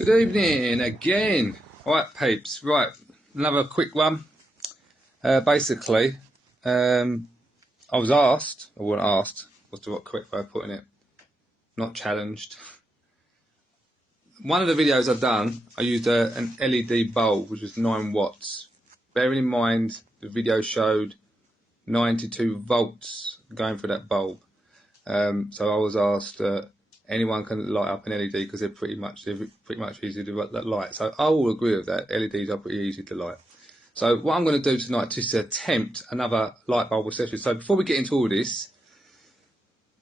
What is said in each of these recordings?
Good evening again. Right, peeps. Right, another quick one. Basically, I was asked, I wasn't asked, what's the correct way of putting it? Not challenged. One of the videos I've done, I used an LED bulb, which was 9 watts. Bearing in mind, the video showed 92 volts going through that bulb. So I was asked, anyone can light up an LED because they're pretty much easy to light. So I will agree with that. LEDs are pretty easy to light. So what I'm going to do tonight is attempt another light bulb accessory. So before we get into all this,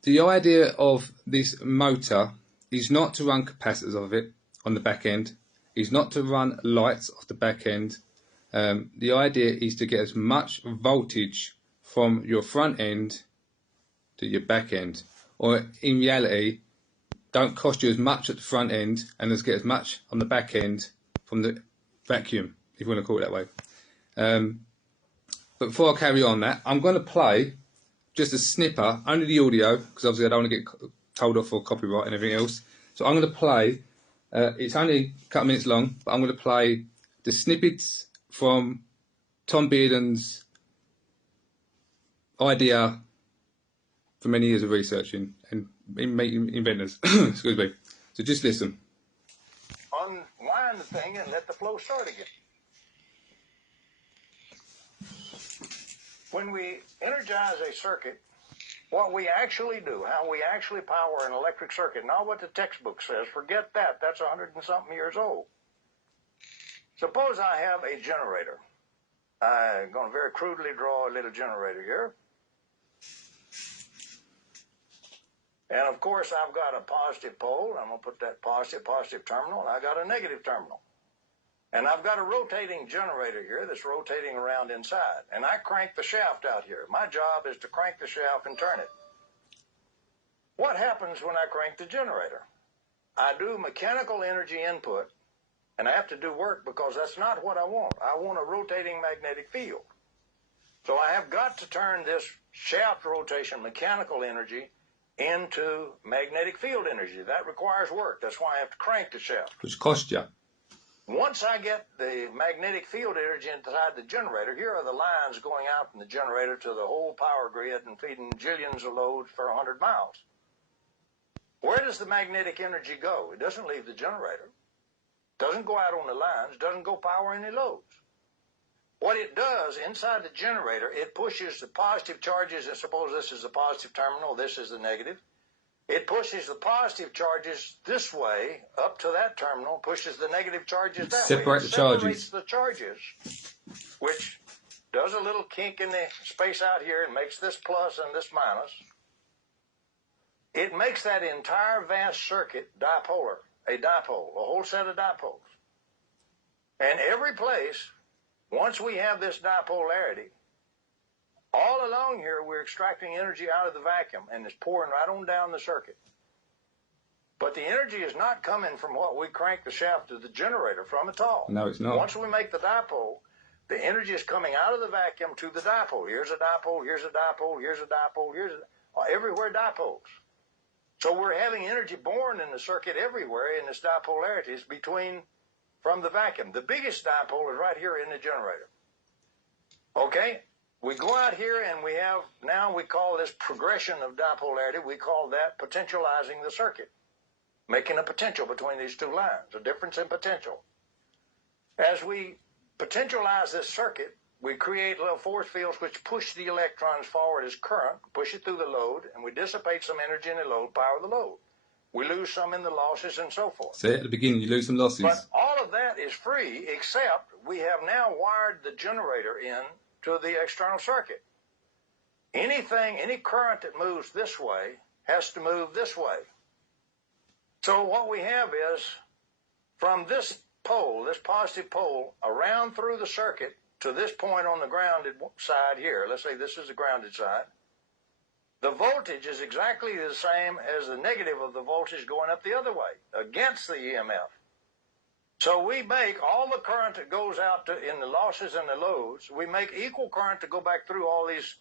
the idea of this motor is not to run capacitors of it on the back end. Is not to run lights off the back end. The idea is to get as much voltage from your front end to your back end, or in reality, don't cost you as much at the front end and let's get as much on the back end from the vacuum, if you want to call it that way. But before I carry on that, I'm going to play just a snipper, only the audio, because obviously I don't want to get told off for copyright and everything else. So I'm going to play, it's only a couple of minutes long, but I'm going to play the snippets from Tom Bearden's idea for many years of researching and making inventors. Excuse me. So just listen. Unwind the thing and let the flow start again. When we energize a circuit, what we actually do, how we actually power an electric circuit, not what the textbook says, forget that, that's 100 and something years old. Suppose I have a generator. I'm going to very crudely draw a little generator here. And of course, I've got a positive pole. I'm going to put that positive terminal. And I got a negative terminal. And I've got a rotating generator here that's rotating around inside. And I crank the shaft out here. My job is to crank the shaft and turn it. What happens when I crank the generator? I do mechanical energy input, and I have to do work because that's not what I want. I want a rotating magnetic field. So I have got to turn this shaft rotation mechanical energy into magnetic field energy. That requires work. That's why I have to crank the shaft. Which cost you. Once I get the magnetic field energy inside the generator, here are the lines going out from the generator to the whole power grid and feeding jillions of loads for 100 miles. Where does the magnetic energy go? It doesn't leave the generator. Doesn't go out on the lines. Doesn't go power any loads. What it does inside the generator, it pushes the positive charges, and suppose this is the positive terminal, this is the negative. It pushes the positive charges this way up to that terminal, pushes the negative charges that way. Separate the charges. Separates the charges, which does a little kink in the space out here and makes this plus and this minus. It makes that entire vast circuit dipolar, a dipole, a whole set of dipoles. And every place, once we have this dipolarity, all along here we're extracting energy out of the vacuum and it's pouring right on down the circuit. But the energy is not coming from what we crank the shaft of the generator from at all. No, it's not. Once we make the dipole, the energy is coming out of the vacuum to the dipole. Here's a dipole, here's a dipole, here's a dipole, everywhere dipoles. So we're having energy born in the circuit everywhere in this dipolarities from the vacuum. The biggest dipole is right here in the generator. Okay? We go out here and now we call this progression of dipolarity, we call that potentializing the circuit. Making a potential between these two lines, a difference in potential. As we potentialize this circuit, we create little force fields which push the electrons forward as current, push it through the load, and we dissipate some energy in the load, power the load. We lose some in the losses and so forth. So at the beginning you lose some losses. But all of that is free except we have now wired the generator in to the external circuit. Any current that moves this way has to move this way. So what we have is from this pole, this positive pole, around through the circuit to this point on the grounded side here, let's say this is the grounded side, the voltage is exactly the same as the negative of the voltage going up the other way, against the EMF. So we make all the current that goes out in the losses and the loads, we make equal current to go back through all these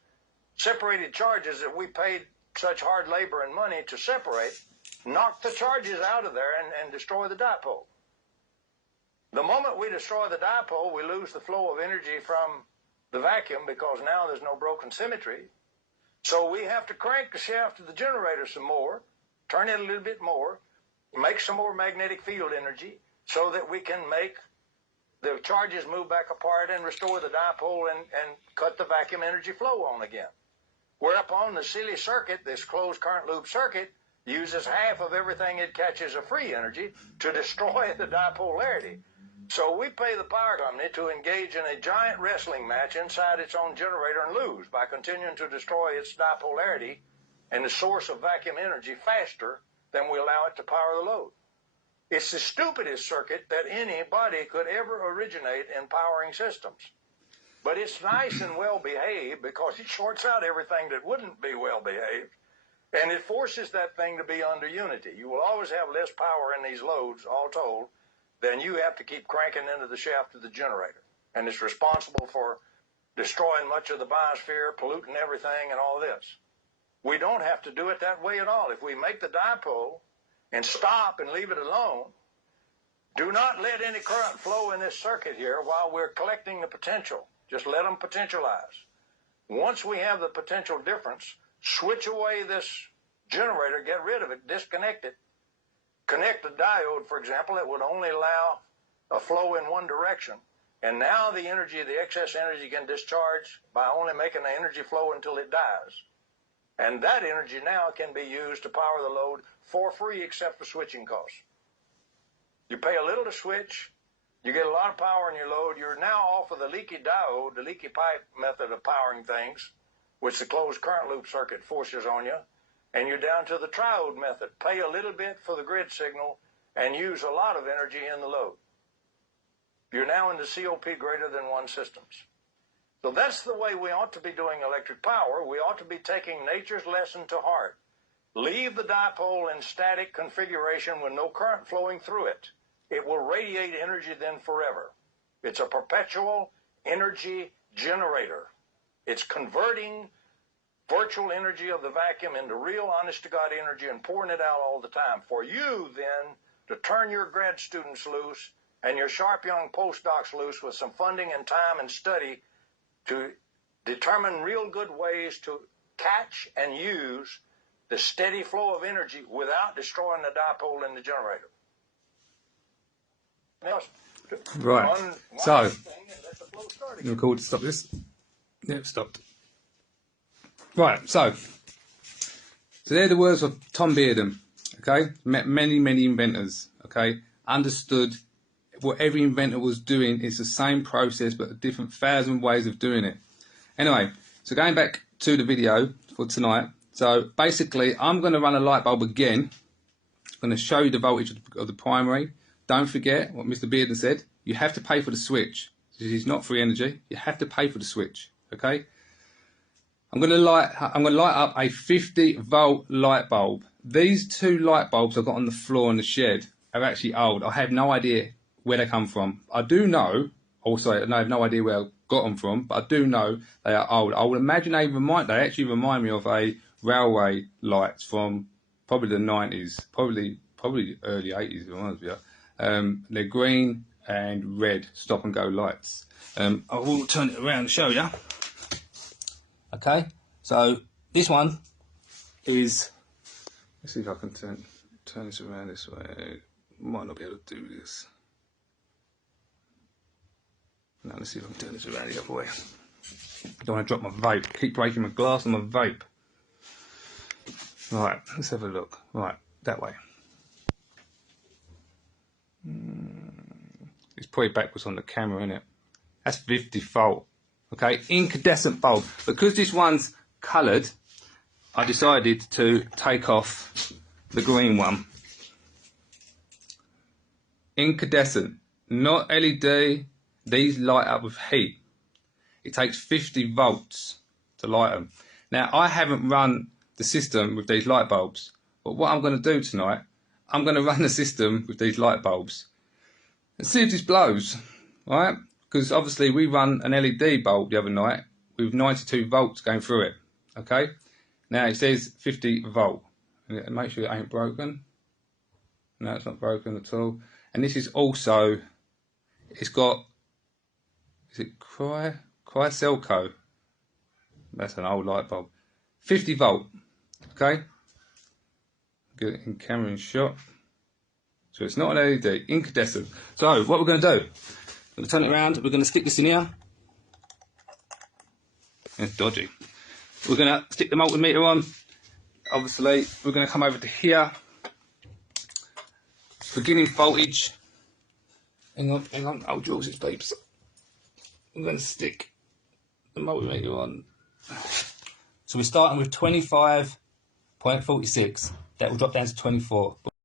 separated charges that we paid such hard labor and money to separate, knock the charges out of there and destroy the dipole. The moment we destroy the dipole, we lose the flow of energy from the vacuum because now there's no broken symmetry. So we have to crank the shaft of the generator some more, turn it a little bit more, make some more magnetic field energy so that we can make the charges move back apart and restore the dipole and cut the vacuum energy flow on again. Whereupon the silly circuit, this closed current loop circuit, uses half of everything it catches of free energy to destroy the dipolarity. So we pay the power company to engage in a giant wrestling match inside its own generator and lose by continuing to destroy its dipolarity and the source of vacuum energy faster than we allow it to power the load. It's the stupidest circuit that anybody could ever originate in powering systems. But it's nice and well behaved because it shorts out everything that wouldn't be well behaved, and it forces that thing to be under unity. You will always have less power in these loads, all told, than you have to keep cranking into the shaft of the generator. And it's responsible for destroying much of the biosphere, polluting everything, and all this. We don't have to do it that way at all. If we make the dipole and stop and leave it alone, do not let any current flow in this circuit here while we're collecting the potential. Just let them potentialize. Once we have the potential difference, switch away this generator, get rid of it, disconnect it. Connect a diode, for example, that would only allow a flow in one direction. And now the energy, the excess energy, can discharge by only making the energy flow until it dies. And that energy now can be used to power the load for free except for switching costs. You pay a little to switch, you get a lot of power in your load. You're now off of the leaky diode, the leaky pipe method of powering things, which the closed current loop circuit forces on you. And you're down to the triode method. Pay a little bit for the grid signal and use a lot of energy in the load. You're now in the COP greater than 1 systems. So that's the way we ought to be doing electric power. We ought to be taking nature's lesson to heart. Leave the dipole in static configuration with no current flowing through it. It will radiate energy then forever. It's a perpetual energy generator. It's converting virtual energy of the vacuum into real honest-to-God energy and pouring it out all the time. For you, then, to turn your grad students loose and your sharp young postdocs loose with some funding and time and study to determine real good ways to catch and use the steady flow of energy without destroying the dipole in the generator. Now, Right, so, you record to stop this? Yep, stopped. Right, so they're the words of Tom Bearden, okay? Met many, many inventors, okay? Understood what every inventor was doing. It's the same process, but a different 1,000 ways of doing it. Anyway, so going back to the video for tonight. So basically, I'm going to run a light bulb again. I'm going to show you the voltage of the primary. Don't forget what Mr. Bearden said. You have to pay for the switch. This is not free energy. You have to pay for the switch, okay? I'm going to light up a 50-volt light bulb. These 2 light bulbs I've got on the floor in the shed are actually old. I have no idea where they come from. I do know, also I have no idea where I got them from, but I do know they are old. I would imagine they actually remind me of a railway lights from probably the 90s, probably early 80s, if I'm honest with you. They're green and red stop and go lights. I will turn it around to show you. Okay, so this one is, let's see if I can turn this around this way. Might not be able to do this. Now let's see if I can turn this around the other way. I don't want to drop my vape. Keep breaking my glass on my vape. Right, let's have a look. Right, that way. It's probably backwards on the camera, isn't it? That's 50 volt. Okay, incandescent bulb. Because this one's coloured, I decided to take off the green one. Incandescent, not LED. These light up with heat. It takes 50 volts to light them. Now, I haven't run the system with these light bulbs, but what I'm going to do tonight, I'm going to run the system with these light bulbs and see if this blows, right? Because obviously we run an LED bulb the other night with 92 volts going through it, okay? Now it says 50 volt. And make sure it ain't broken. No, it's not broken at all. And this is also It's got, is it Cryselco? That's an old light bulb. 50 volt. Okay. Get it in camera and shot. So it's not an LED, incandescent. So what we're going to do, we're going to turn it around, we're going to stick this in here. It's dodgy. We're going to stick the multimeter on. Obviously, we're going to come over to here. Beginning voltage. Hang on, I'll draw this beeps. I'm going to stick the multimeter on. So we're starting with 25.46. That will drop down to 24.